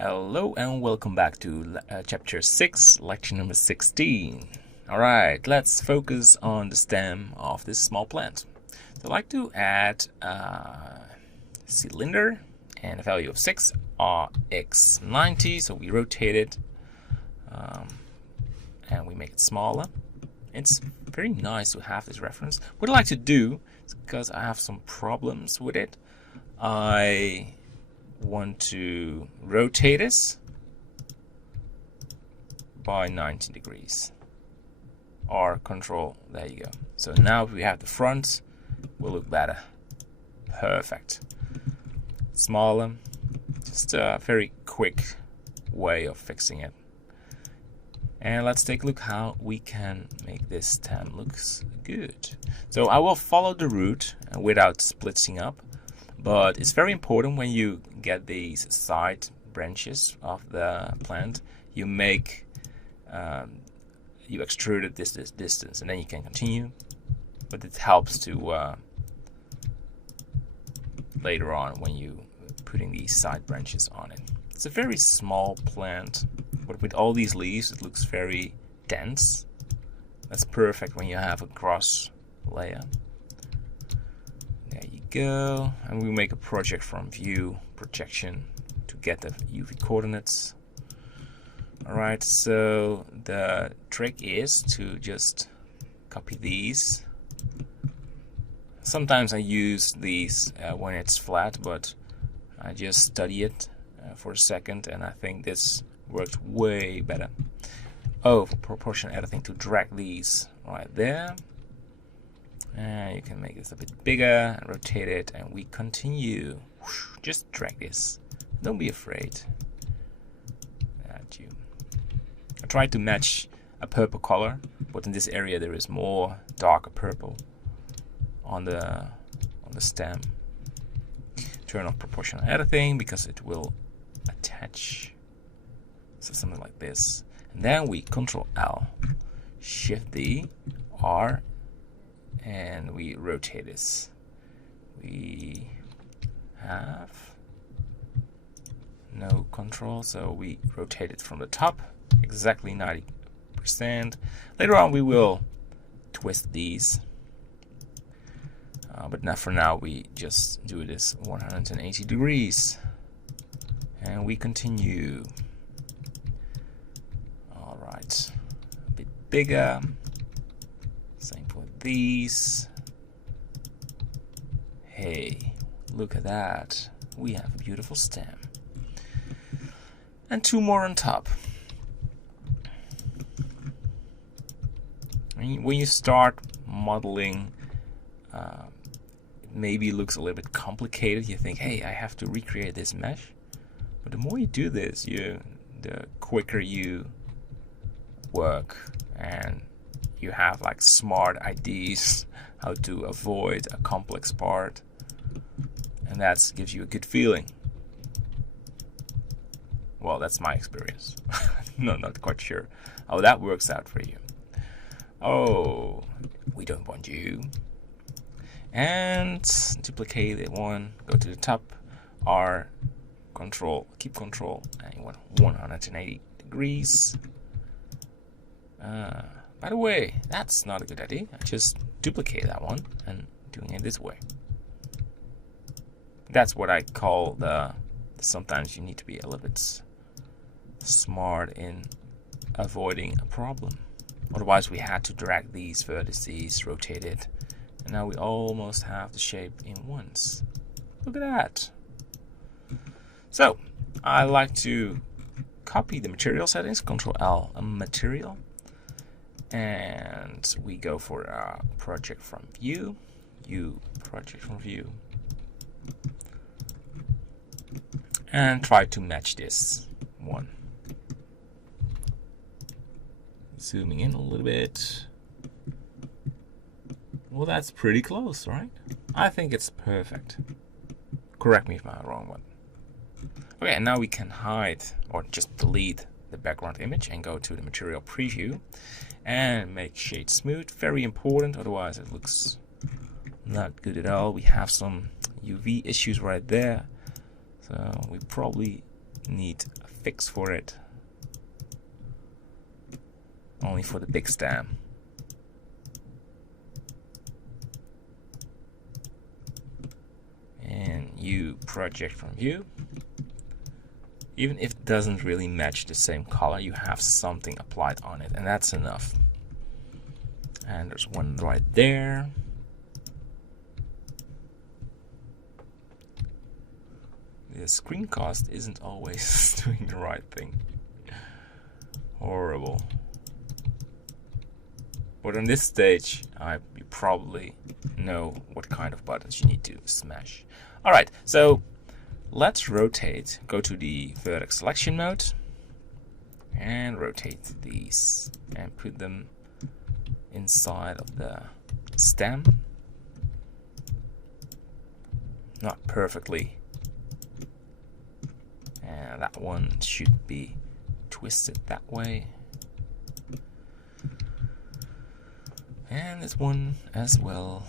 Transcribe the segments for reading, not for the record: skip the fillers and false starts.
Hello and welcome back to chapter 6, lecture number 16. Alright, let's focus on the stem of this small plant. So I'd like to add a cylinder and a value of 6, Rx90, so we rotate it and we make it smaller. It's very nice to have this reference. What I'd like to do, is because I have some problems with it, I want to rotate this by 90 degrees or control. There you go. So now if we have the front, will look better. Perfect. Smaller. Just a very quick way of fixing it. And let's take a look how we can make this stem looks good. So I will follow the route without splitting up. But it's very important when you get these side branches of the plant, you make, you extrude it this distance, and then you can continue. But it helps to later on when you putting these side branches on it. It's a very small plant, but with all these leaves, it looks very dense. That's perfect when you have a cross layer. There you go, and we make a project from view projection to get the UV coordinates. Alright, so the trick is to just copy these. Sometimes I use these when it's flat, but I just study it for a second, and I think this worked way better. Oh, for proportional editing, to drag these right there. And you can make this a bit bigger and rotate it, and we continue. Just drag this. Don't be afraid. I tried to match a purple color, but in this area there is more darker purple on the stem. Turn off proportional editing because it will attach. So something like this, and then we Control L, Shift D, R. And we rotate this. We have no control, so we rotate it from the top exactly 90%. Later on we will twist these, but now for now we just do this 180 degrees, and we continue. All right, a bit bigger. Same for these. Hey, look at that. We have a beautiful stem. And two more on top. When you start modeling, it maybe looks a little bit complicated. You think, hey, I have to recreate this mesh. But the more you do this, the quicker you work, and you have like smart ideas how to avoid a complex part, and that gives you a good feeling. Well, that's my experience. No, not quite sure how that works out for you. Oh, we don't want you. And duplicate it one, go to the top, R, control, keep control, and you want 180 degrees. By the way, that's not a good idea. I just duplicate that one and doing it this way. That's what I call sometimes you need to be a little bit smart in avoiding a problem. Otherwise we had to drag these vertices, rotate it, and now we almost have the shape in once. Look at that. So I like to copy the material settings, Control L, material. And we go for a project from view, project from view, and try to match this one. Zooming in a little bit. Well, that's pretty close, right? I think it's perfect. Correct me if I'm wrong one. Okay, and now we can hide or just delete the background image and go to the material preview and make shade smooth. Very important, otherwise it looks not good at all. We have some UV issues right there, so we probably need a fix for it. Only for the big stem. And you project from view. Even if it doesn't really match the same color, you have something applied on it, and that's enough. And there's one right there. The screencast isn't always doing the right thing. Horrible. But on this stage, you probably know what kind of buttons you need to smash. Alright, so let's rotate. Go to the vertex selection mode and rotate these and put them inside of the stem. Not perfectly. And that one should be twisted that way. And this one as well.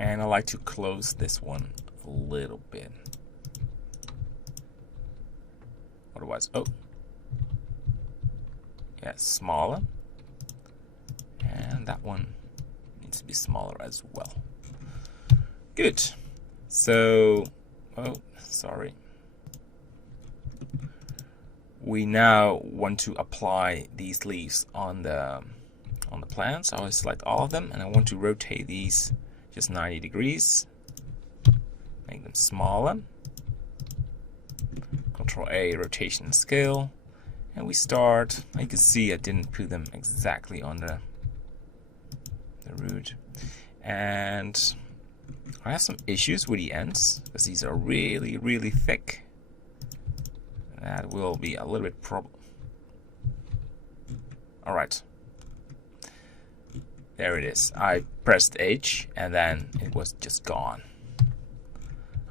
And I like to close this one a little bit. Otherwise, oh. Yeah, smaller. And that one needs to be smaller as well. Good. So, oh, sorry. We now want to apply these leaves on the plant. So I select all of them and I want to rotate these just 90 degrees. Make them smaller. Control A, rotation and scale. And we start. You can see I didn't put them exactly on the root. And I have some issues with the ends because these are really, really thick. That will be a little bit problem. Alright. There it is. I pressed H and then it was just gone.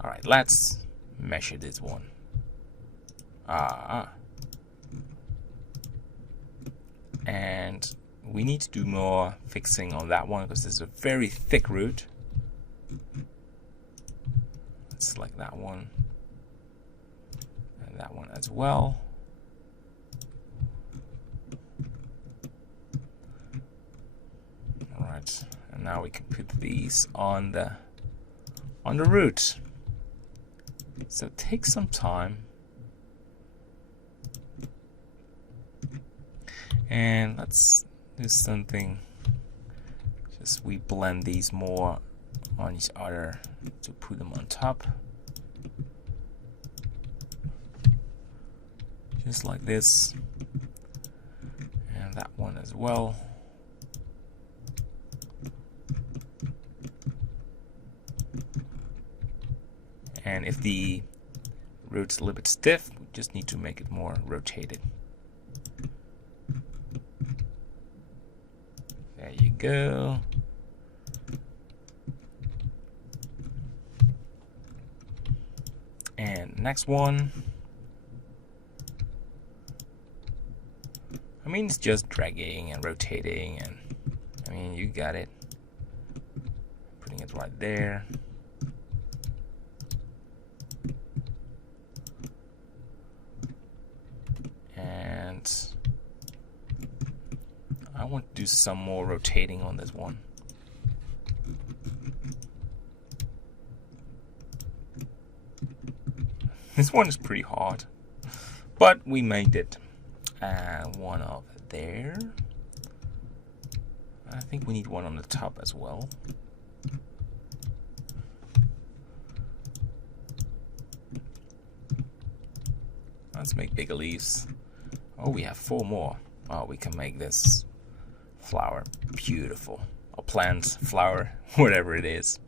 Alright, let's measure this one. And we need to do more fixing on that one because it's a very thick root. Let's select that one. And that one as well. Alright, and now we can put these on the root. So take some time. And let's do something. Just we blend these more on each other to put them on top. Just like this. And that one as well. And if the root's a little bit stiff, we just need to make it more rotated. There you go. And next one. I mean, it's just dragging and rotating, and I mean, you got it. Putting it right there. And I want to do some more rotating on this one. This one is pretty hard, but we made it. And one over there. I think we need one on the top as well. Let's make bigger leaves. Oh, we have 4 more. Oh, we can make this flower beautiful. Or plant, flower, whatever it is.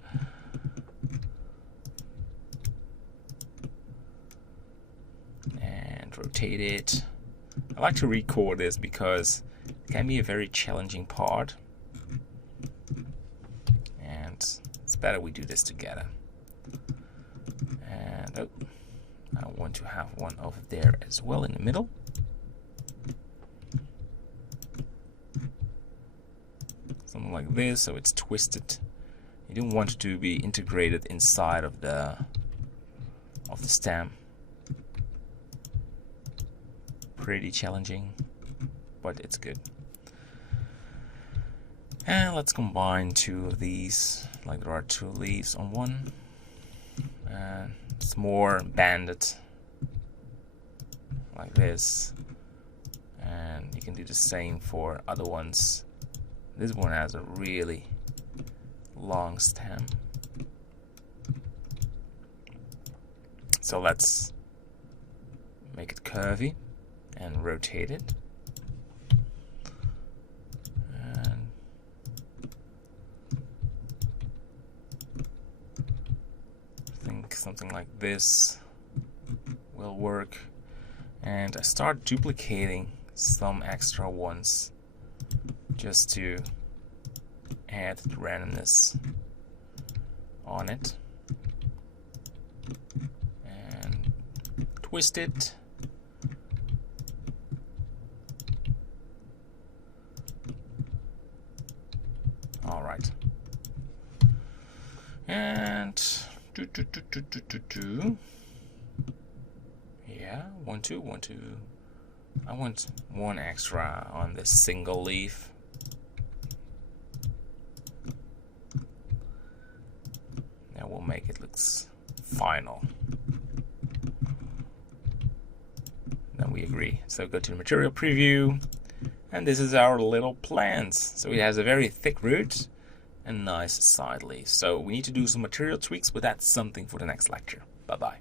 And rotate it. I like to record this because it can be a very challenging part. And it's better we do this together. And oh, I want to have one over there as well in the middle. Something like this, so it's twisted You don't want it to be integrated inside of the stem. Pretty challenging, but it's good. And let's combine two of these, like there are two leaves on one, and it's more banded like this, and you can do the same for other ones. This one has a really long stem, so let's make it curvy and rotate it. Something like this will work, and I start duplicating some extra ones just to add the randomness on it, and twist it. All right, and yeah, 1 2 1 2. I want one extra on this single leaf. That will make it look final. Then we agree. So go to the material preview, and this is our little plant. So it has a very thick root and nice side leaves. So we need to do some material tweaks, but that's something for the next lecture. Bye bye.